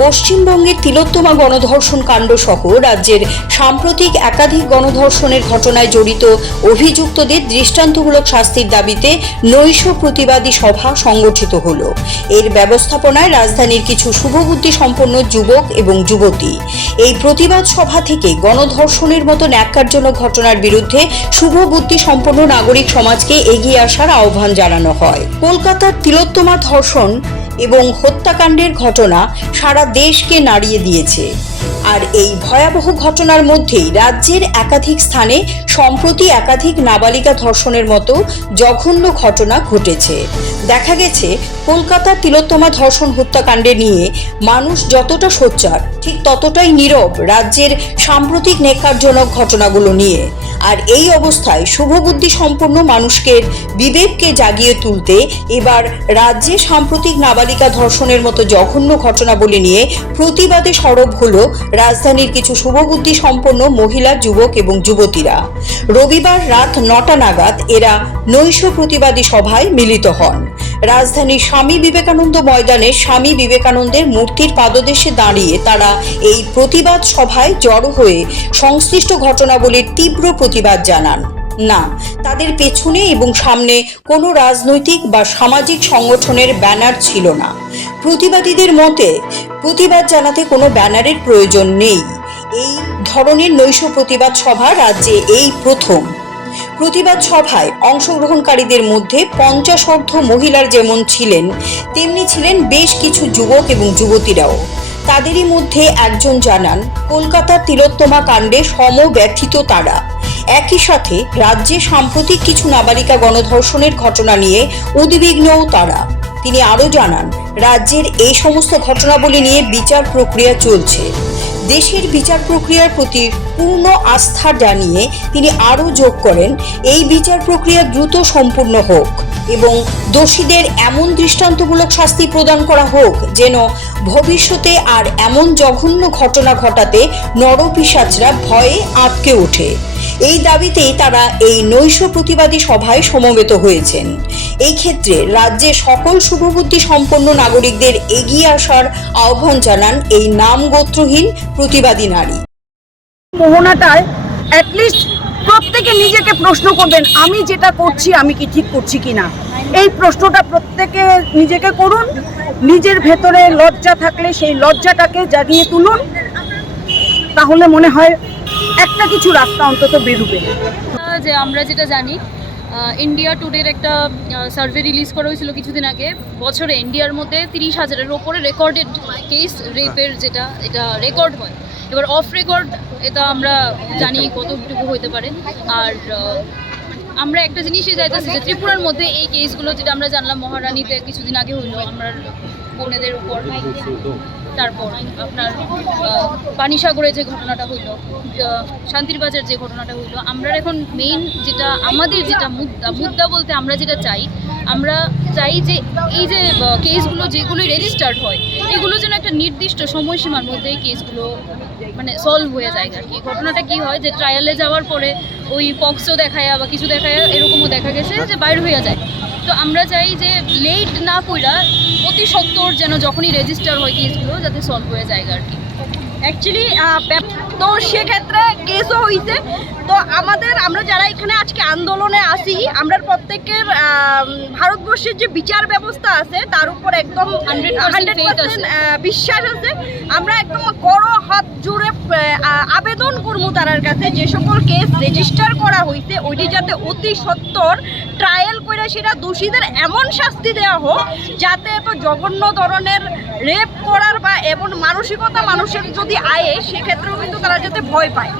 পশ্চিমবঙ্গের তিলোত্তমা গণধর্ষণ কাণ্ড সহ রাজ্যের সাম্প্রতিক একাধিক গণধর্ষণের ঘটনায় জড়িত অভিযুক্তদের দৃষ্টান্তমূলক শাস্তির দাবিতে নৈশ প্রতিবাদী সভা সংগঠিত হল। এর ব্যবস্থাপনায় রাজধানীর কিছু শুভবুদ্ধি সম্পন্ন যুবক এবং যুবতী। এই প্রতিবাদ সভা থেকে গণধর্ষণের মতো ন্যাক্কারজনক ঘটনার বিরুদ্ধে শুভবুদ্ধি সম্পন্ন নাগরিক সমাজকে এগিয়ে আসার আহ্বান জানানো হয়। কলকাতার তিলোত্তমা ধর্ষণ এবং হত্যাকাণ্ডের ঘটনা সারা দেশকে নাড়িয়ে দিয়েছে। আর এই ভয়াবহ ঘটনার মধ্যেই রাজ্যের একাধিক স্থানে সম্প্রতি একাধিক নাবালিকা ধর্ষণের মতো জঘন্য ঘটনা ঘটেছে। দেখা গেছে, কলকাতা তিলোত্তমা ধর্ষণ হত্যাকাণ্ডে নিয়ে মানুষ যতটা সোচ্চার, ঠিক ততটাই নীরব রাজ্যের সাম্প্রতিক নেকারজনক ঘটনাগুলো নিয়ে। আর এই অবস্থায় শুভবুদ্ধি সম্পন্ন মানুষকে বিবেককে জাগিয়ে তুলতে এবার রাজ্যে সাম্প্রতিক নাবালিকা ধর্ষণের মতো জঘন্য ঘটনাবলী নিয়ে প্রতিবাদে সরব হলো রাজধানীর কিছু শুভবুদ্ধি সম্পন্ন মহিলা, যুবক এবং যুবতীরা। রবিবার রাত নটা নাগাদ এরা নৈশ প্রতিবাদী সভায় মিলিত হন। রাজধানীর স্বামী বিবেকানন্দ ময়দানে স্বামী বিবেকানন্দের মূর্তির পাদদেশে দাঁড়িয়ে তারা এই প্রতিবাদ সভায় জড়ো হয়ে সংশ্লিষ্ট ঘটনাবলীর তীব্র প্রতিবাদ জানান। না, তাদের পেছনে এবং সামনে কোনো রাজনৈতিক বা সামাজিক সংগঠনের ব্যানার ছিল না। প্রতিবাদীদের মতে, প্রতিবাদ জানাতে কোনো ব্যানারের প্রয়োজন নেই। এই ধরনের নৈশ প্রতিবাদ সভা রাজ্যে এই প্রথম। প্রতিবাদ সভায় অংশগ্রহণকারীদের মধ্যে পঞ্চাশর্ধ মহিলার যেমন ছিলেন, তেমনি ছিলেন বেশ কিছু যুবক এবং যুবতীরাও। তাদেরই মধ্যে একজন জানান, কলকাতার তিলোত্তমা কাণ্ডে সমব্যথিত তারা। একই সাথে রাজ্যে সাম্প্রতিক কিছু নাবালিকা গণধর্ষণের ঘটনা নিয়ে উদ্বিগ্নও তারা। তিনি আরও জানান, রাজ্যের এই সমস্ত ঘটনাবলী নিয়ে বিচার প্রক্রিয়া চলছে। দেশের বিচার প্রক্রিয়ার প্রতি পূর্ণ আস্থা জানিয়ে তিনি আরও যোগ করেন, এই বিচার প্রক্রিয়া দ্রুত সম্পূর্ণ হোক এবং দোষীদের এমন দৃষ্টান্তমূলক শাস্তি প্রদান করা হোক যেন ভবিষ্যতে আর এমন জঘন্য ঘটনা ঘটাতে নরপিসাচরা ভয়ে আটকে ওঠে। এই দাবিতেই তারা এই নৈশ প্রতিবাদী সভায় সমবেত হয়েছেন। এই ক্ষেত্রে রাজ্যে সকল শুভবুদ্ধি সম্পন্ন নাগরিকদের এগিয়ে আসার আহ্বান জানান এই নাম গোত্রহীন প্রতিবাদী নারী। মোহনাটায় অ্যাটলিস্ট প্রত্যেকে নিজেকে প্রশ্ন করবেন, আমি যেটা করছি, আমি কি ঠিক করছি কি না এই প্রশ্নটা প্রত্যেকে নিজেকে করুন, নিজের ভেতরে লজ্জা থাকলে সেই লজ্জাটাকে জাগিয়ে তুলুন। তাহলে মনে হয় একটা কিছু রাস্তা অন্তত বেরোবে। যে আমরা যেটা জানি ইন্ডিয়া টুডের একটা সার্ভে রিলিজ করা হয়েছিল কিছুদিন আগে। বছরে ইন্ডিয়ার মধ্যে তিরিশ হাজারের ওপরে রেকর্ডেড কেস রেপের যেটা, এটা রেকর্ড হয়। এবার অফ রেকর্ড এটা আমরা জানি কতটুকু হতে পারে। আর আমরা একটা জিনিসই যাইতেছি যে ত্রিপুরার মধ্যে এই কেসগুলো যেটা আমরা জানলাম মহারানীতে কিছুদিন আগে হইল, আমরা বোনেদের উপর তারপর আপনার পানিসাগরে যে ঘটনাটা হইল শান্তির বাজার যে ঘটনাটা হইল আমরা এখন মেইন যেটা, আমাদের যেটা মুদ্রা মুদ্রা বলতে আমরা যেটা চাই, আমরা চাই যে এই যে কেসগুলো যেগুলো রেজিস্টার্ড হয়, এগুলো যেন একটা নির্দিষ্ট সময়সীমার মধ্যে কেসগুলো মানে সলভ হয়ে যায় আর কি। ঘটনাটা কি হয় যে ট্রায়ালে যাওয়ার পরে ওই পক্সও দেখায় বা কিছু দেখায় এরকমও দেখা গেছে যে বাইর হয়ে যায়। তো আমরা চাই যে লেট না কইরা অতি সত্তর যেন যখনই রেজিস্টার হয় কেসগুলো যাতে সলভ হয়ে যায় আর কি। অ্যাকচুয়ালি তো সেক্ষেত্রে কেসও হয়েছে তো আমাদের আমরা যারা এখানে আজকে আন্দোলনে আসি আমরা প্রত্যেকের ভারতবর্ষের যে বিচার ব্যবস্থা আছে তার উপর একদম 100% হান্ড্রেড বিশ্বাস আছে। আমরা একদম করো হাত জুড়ে আবেদন করব তার কাছে। যে সকল কেস রেজিস্টার করা হয়েছে ওইটি যাতে অতি সত্তর ট্রায়াল করে সেটা দোষীদের এমন শাস্তি দেওয়া হোক যাতে এত জঘন্য ধরনের রেপ করার বা এমন মানসিকতা মানুষের যদি আয়ে, সেক্ষেত্রেও কিন্তু তারা যাতে ভয় পায়।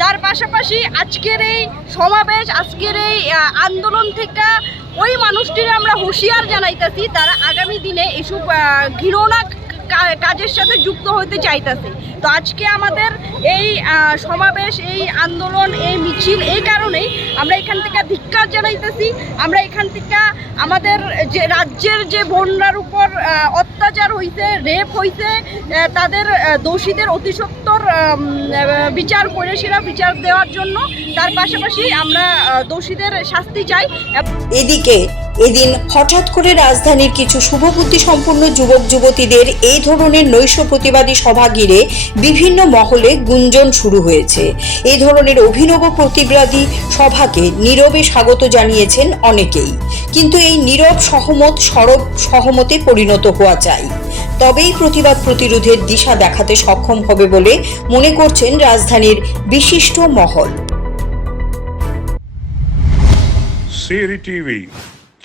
তার পাশাপাশি আজকের এই সমাবেশ, আজকের এই আন্দোলন থেকে ওই মানুষটির আমরা হুঁশিয়ার জানাইতেছি, তারা আগামী দিনে এসব ঘৃণা কাজের সাথে যুক্ত হতে চাইতেছে। তো আজকে আমাদের এই সমাবেশ, এই আন্দোলন, এই মিছিল এই কারণেই আমরা এখান থেকে ধিক্কার জানাইতেছি। আমরা এখান থেকে আমাদের যে রাজ্যের যে বন্যার উপর অত্যাচার হইছে, রেপ হইছে তাদের দোষীদের অতিসত্বর বিচার করে সেরা বিচার দেওয়ার জন্য তার পাশাপাশি আমরা দোষীদের শাস্তি চাই। এদিকে এদিন হঠাৎ করে রাজধানীর কিছু শুভবুদ্ধি সম্পন্ন যুবক যুবতীদের এই ধরনের নৈশ প্রতিবাদী সভা ঘিরে বিভিন্ন মহলে গুঞ্জন শুরু হয়েছে। এই ধরনের অভিনব প্রতিবাদী সভাকে নীরবে স্বাগত জানিয়েছেন অনেকেই। কিন্তু এই নীরব সহমত সরব সহমতে পরিণত হওয়া চাই। তবেই প্রতিবাদ প্রতিরোধের দিশা দেখাতে সক্ষম হবে বলে মনে করছেন রাজধানীর বিশিষ্ট মহল। Siri TV,